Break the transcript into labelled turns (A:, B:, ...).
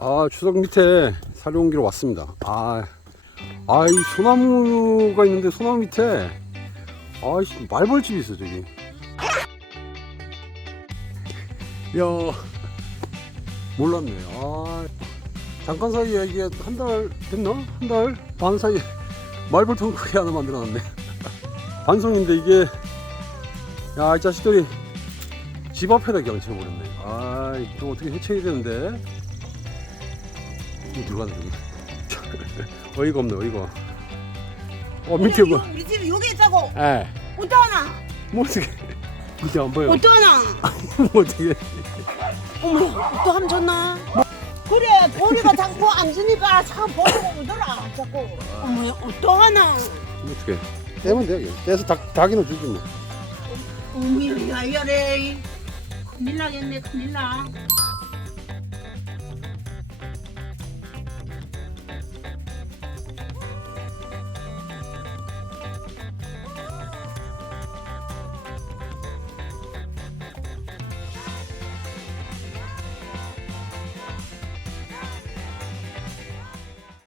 A: 아 추석 밑에 사료 옮기러 왔습니다. 아, 아이 소나무가 있는데 소나무 밑에 아이씨 말벌집이 있어 저기. 야 몰랐네. 아 잠깐 사이에 이게 한 달 됐나? 한 달 반 사이에 말벌통 크게 하나 만들어놨네. 반송인데 이게 야 이 자식들이 집 앞에다 그냥 쳐버렸네. 아, 이거 어떻게 해쳐야 되는데? 이 들어가네, 여기. 어이가 없네, 어이가. 어, 밑에 뭐.
B: 우리 집 여기 있다고
A: 에,
B: 어떠나
A: 뭐 어떻게. 밑에 안 보여.
B: 어떠나
A: 뭐 어떻게.
B: 어머 또 좋나 그래 보리가 자꾸 앉으니까 자꾸 보리가 오더라 자꾸 어머 어떠 하나
A: 뭐 어떻게. 떼면 돼, 여기. 떼서 닭, 닭이나 주지 뭐.
B: 어미 야야래 큰일 나겠네 큰일 나